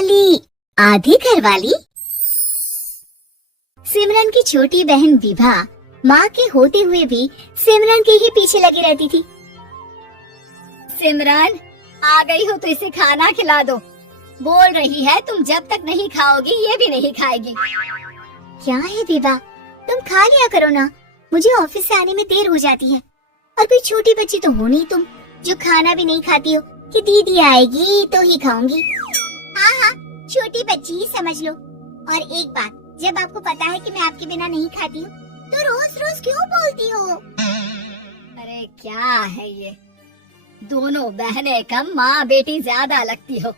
वाली आधी घर वाली। सिमरन की छोटी बहन विभा माँ के होते हुए भी सिमरन के ही पीछे लगी रहती थी। सिमरन आ गई हो तो इसे खाना खिला दो। बोल रही है तुम जब तक नहीं खाओगी ये भी नहीं खाएगी। क्या है विभा, तुम खा लिया करो ना, मुझे ऑफिस से आने में देर हो जाती है। और कोई छोटी बच्ची तो हो नहीं तुम जो खाना भी नहीं खाती हो कि दीदी आएगी तो ही खाऊंगी। हाँ हाँ, छोटी बच्ची ही समझ लो। और एक बात, जब आपको पता है कि मैं आपके बिना नहीं खाती हूँ तो रोज रोज क्यों बोलती हो? अरे क्या है ये, दोनों बहनें कम माँ बेटी ज्यादा लगती हो।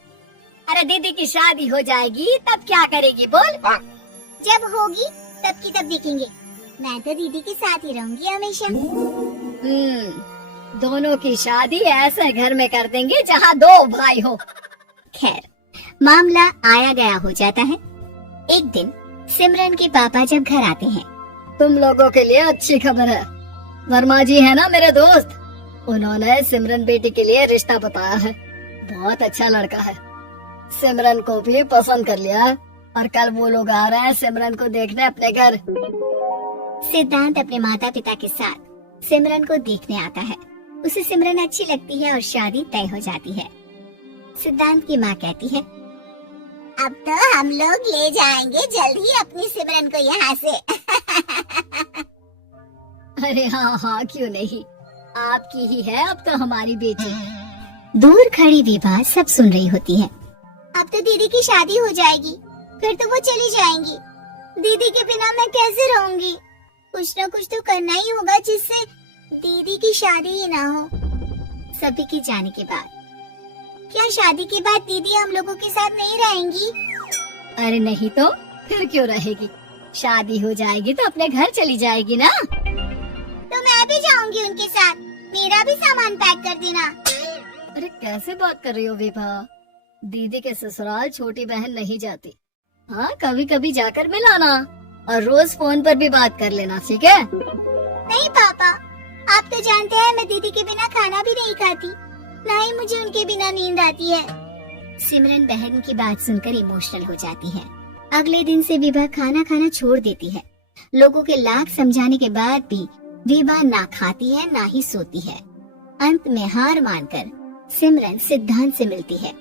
अरे दीदी की शादी हो जाएगी तब क्या करेगी बोल? जब होगी तब की तब देखेंगे। मैं तो दीदी के साथ ही रहूंगी हमेशा। दोनों की शादी ऐसे घर में कर देंगे जहाँ दो भाई हो। खैर, मामला आया गया हो जाता है। एक दिन सिमरन के पापा जब घर आते हैं, तुम लोगों के लिए अच्छी खबर है। वर्मा जी है ना मेरे दोस्त, उन्होंने सिमरन बेटी के लिए रिश्ता बताया है। बहुत अच्छा लड़का है, सिमरन को भी पसंद कर लिया है और कल वो लोग आ रहे हैं सिमरन को देखने अपने घर। सिद्धांत अपने माता पिता के साथ सिमरन को देखने आता है। उसे सिमरन अच्छी लगती है और शादी तय हो जाती है। सिद्धांत की माँ कहती है, अब तो हम लोग ले जाएंगे जल्द ही अपनी सिमरन को यहाँ से। अरे हाँ हाँ, क्यों नहीं, आपकी ही है अब तो हमारी बेटी। दूर खड़ी विभा सब सुन रही होती है। अब तो दीदी की शादी हो जाएगी, फिर तो वो चली जाएंगी। दीदी के बिना मैं कैसे रहूंगी? कुछ न कुछ तो करना ही होगा जिससे दीदी की शादी ही ना हो। सभी के जाने के बाद क्या शादी के बाद दीदी हम लोगों के साथ नहीं रहेंगी? अरे नहीं तो फिर क्यों रहेगी, शादी हो जाएगी तो अपने घर चली जाएगी ना। तो मैं भी जाऊंगी उनके साथ, मेरा भी सामान पैक कर देना। अरे कैसे बात कर रही हो विभा, दीदी के ससुराल छोटी बहन नहीं जाती। हाँ, कभी कभी जाकर मिलाना और रोज फोन पर भी बात कर लेना, ठीक है? नहीं पापा, आप तो जानते हैं मैं दीदी के बिना खाना भी नहीं खाती, ना ही मुझे उनके बिना नींद आती है। सिमरन बहन की बात सुनकर इमोशनल हो जाती है। अगले दिन से विभा खाना खाना छोड़ देती है। लोगों के लाख समझाने के बाद भी विभा ना खाती है ना ही सोती है। अंत में हार मानकर सिमरन सिद्धांत से मिलती है।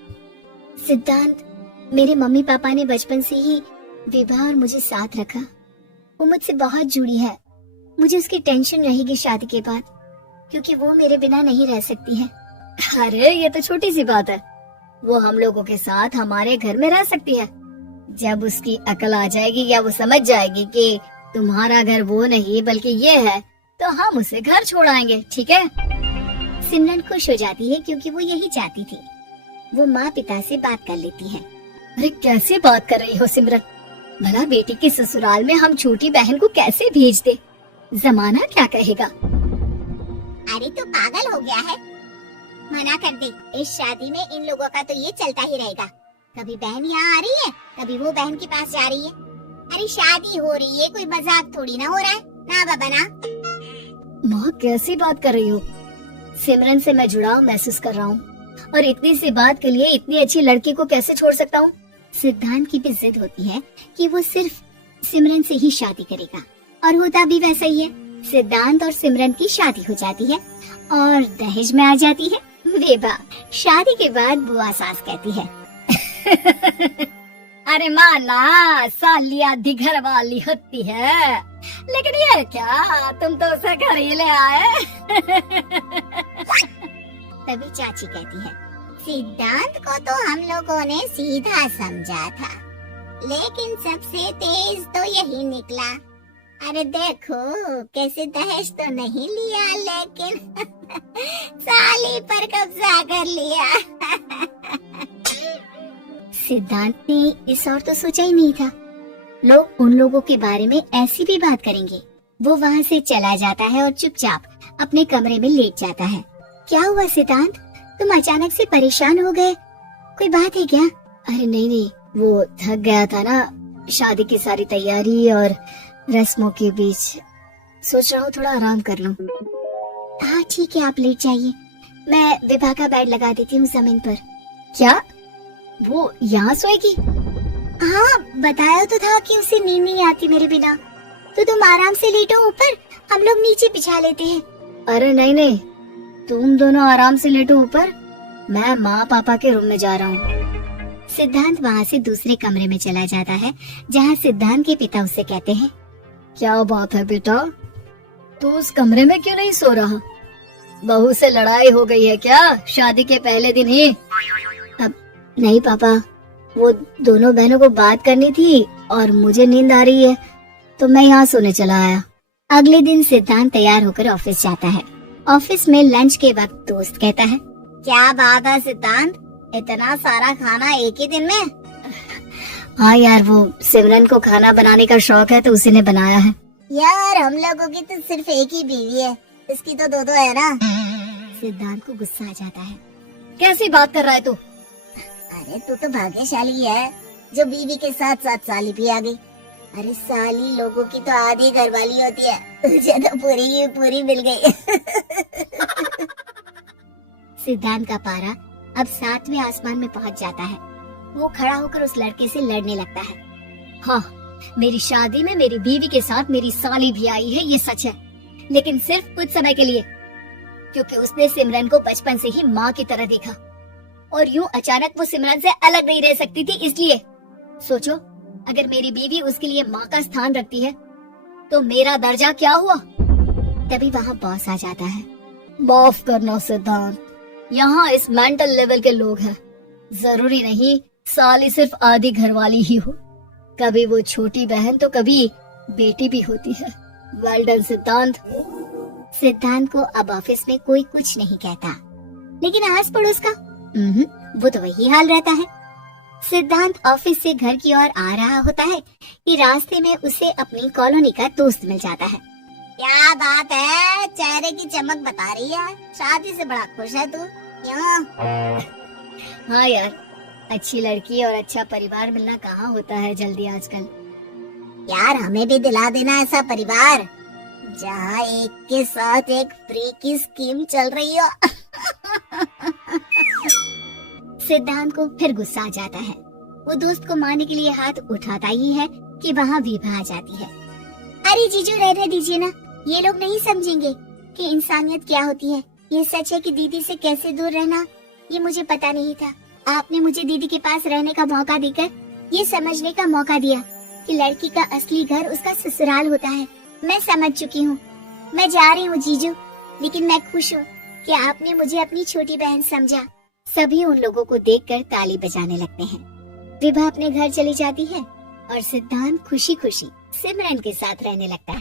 सिद्धांत, मेरे मम्मी पापा ने बचपन से ही विभा और मुझे साथ रखा। वो मुझसे बहुत जुड़ी है। मुझे उसकी टेंशन रहेगी शादी के बाद, क्योंकि वो मेरे बिना नहीं रह सकती है। अरे ये तो छोटी सी बात है, वो हम लोगों के साथ हमारे घर में रह सकती है। जब उसकी अकल आ जाएगी या वो समझ जाएगी कि तुम्हारा घर वो नहीं बल्कि ये है, तो हम उसे घर छोड़ाएंगे, ठीक है? सिमरन खुश हो जाती है क्योंकि वो यही चाहती थी। वो माँ पिता से बात कर लेती है। अरे कैसे बात कर रही हो सिमरन, भला बेटी के ससुराल में हम छोटी बहन को कैसे भेज दे, जमाना क्या कहेगा? अरे तो पागल हो गया है, मना कर दे। इस शादी में इन लोगों का तो ये चलता ही रहेगा। कभी बहन यहाँ आ रही है, कभी वो बहन के पास जा रही है। अरे शादी हो रही है, कोई मजाक थोड़ी ना हो रहा है ना बाबा ना। माँ कैसी बात कर रही हो, सिमरन से मैं जुड़ाव महसूस कर रहा हूँ और इतनी सी बात के लिए इतनी अच्छी लड़की को कैसे छोड़ सकता हूँ? सिद्धांत की भी जिद होती है कि वो सिर्फ सिमरन से ही शादी करेगा, और होता भी वैसा ही है। सिद्धांत और सिमरन की शादी हो जाती है और दहेज में आ जाती है विभा। शादी के बाद बुआ सास कहती है, अरे माना साली आधी घर वाली होती है, लेकिन ये क्या, तुम तो उसे घर ही ले आए। तभी चाची कहती है, सिद्धांत को तो हम लोगों ने सीधा समझा था, लेकिन सबसे तेज तो यही निकला। अरे देखो कैसे दहेज तो नहीं लिया, लेकिन साली पर कब्जा कर लिया। सिद्धांत ने इस और तो सोचा ही नहीं था। लोग उन लोगों के बारे में ऐसी भी बात करेंगे। वो वहाँ से चला जाता है और चुपचाप अपने कमरे में लेट जाता है। क्या हुआ सिद्धांत, तुम अचानक से परेशान हो गए, कोई बात है क्या? अरे नहीं, वो थक गया था ना, शादी की सारी तैयारी और रस्मों के बीच सोच रहा हूँ थोड़ा आराम कर लूँ। हाँ ठीक है, आप लेट जाइए, मैं विभा का बेड लगा देती हूँ जमीन पर। क्या वो यहाँ सोएगी? हाँ, बताया तो था कि उसे नींद नहीं आती मेरे बिना। तो तुम आराम से लेटो ऊपर, हम लोग नीचे बिछा लेते हैं। अरे नहीं नहीं, तुम दोनों आराम से लेटो ऊपर, मैं माँ पापा के रूम में जा रहा हूँ। सिद्धांत वहाँ से दूसरे कमरे में चला जाता है, जहाँ सिद्धांत के पिता उससे कहते हैं, क्या बात है बेटा, तू उस कमरे में क्यों नहीं सो रहा? बहू से लड़ाई हो गई है क्या शादी के पहले दिन ही? अब नहीं पापा, वो दोनों बहनों को बात करनी थी और मुझे नींद आ रही है तो मैं यहाँ सोने चला आया। अगले दिन सिद्धांत तैयार होकर ऑफिस जाता है। ऑफिस में लंच के वक्त दोस्त कहता है, क्या बात है सिद्धांत, इतना सारा खाना एक ही दिन में? हाँ यार, वो सिमरन को खाना बनाने का शौक है तो उसी ने बनाया है। यार हम लोगों की तो सिर्फ एक ही बीवी है, इसकी तो दो है ना। सिद्धांत को गुस्सा आ जाता है। कैसी बात कर रहा है तू? अरे तू तो भाग्यशाली है जो बीवी के साथ साथ साली भी आ गई। अरे साली लोगों की तो आधी घरवाली होती है, तुझे तो पूरी की पूरी मिल गई। सिद्धांत का पारा अब 7वें आसमान में पहुंच जाता है। वो खड़ा होकर उस लड़के से लड़ने लगता है। हाँ, मेरी शादी में मेरी बीवी के साथ मेरी साली भी आई है, ये सच है, लेकिन सिर्फ कुछ समय के लिए, क्योंकि उसने सिमरन को बचपन से ही माँ की तरह देखा और यूं अचानक वो सिमरन से अलग नहीं रह सकती थी। इसलिए सोचो, अगर मेरी बीवी उसके लिए माँ का स्थान रखती है तो मेरा दर्जा क्या हुआ? तभी वहाँ बॉस आ जाता है। माफ करना सिद्धांत, यहाँ इस मेंटल लेवल के लोग हैं, जरूरी नहीं साली सिर्फ आधी घरवाली ही हो, कभी वो छोटी बहन तो कभी बेटी भी होती है। वेल डन सिद्धांत। सिद्धांत को अब ऑफिस में कोई कुछ नहीं कहता, लेकिन आस पड़ोस का वो तो वही हाल रहता है। सिद्धांत ऑफिस से घर की ओर आ रहा होता है कि रास्ते में उसे अपनी कॉलोनी का दोस्त मिल जाता है। क्या बात है, चेहरे की चमक बता रही है, शादी से बड़ा खुश है तू। हाँ यार, अच्छी लड़की और अच्छा परिवार मिलना कहाँ होता है जल्दी आजकल। यार हमें भी दिला देना ऐसा परिवार जहाँ एक के साथ एक फ्री की स्कीम चल रही हो। सिद्धांत को फिर गुस्सा आ जाता है। वो दोस्त को मारने के लिए हाथ उठाता ही है कि वहाँ विभा आ जाती है। अरे जीजू रहने दीजिए ना, ये लोग नहीं समझेंगे कि इंसानियत क्या होती है। ये सच है कि दीदी से कैसे दूर रहना ये मुझे पता नहीं था। आपने मुझे दीदी के पास रहने का मौका देकर ये समझने का मौका दिया कि लड़की का असली घर उसका ससुराल होता है। मैं समझ चुकी हूँ, मैं जा रही हूँ जीजू, लेकिन मैं खुश हूँ कि आपने मुझे अपनी छोटी बहन समझा। सभी उन लोगों को देखकर ताली बजाने लगते हैं। विभा अपने घर चली जाती है और सिद्धांत खुशी खुशी सिमरन के साथ रहने लगता है।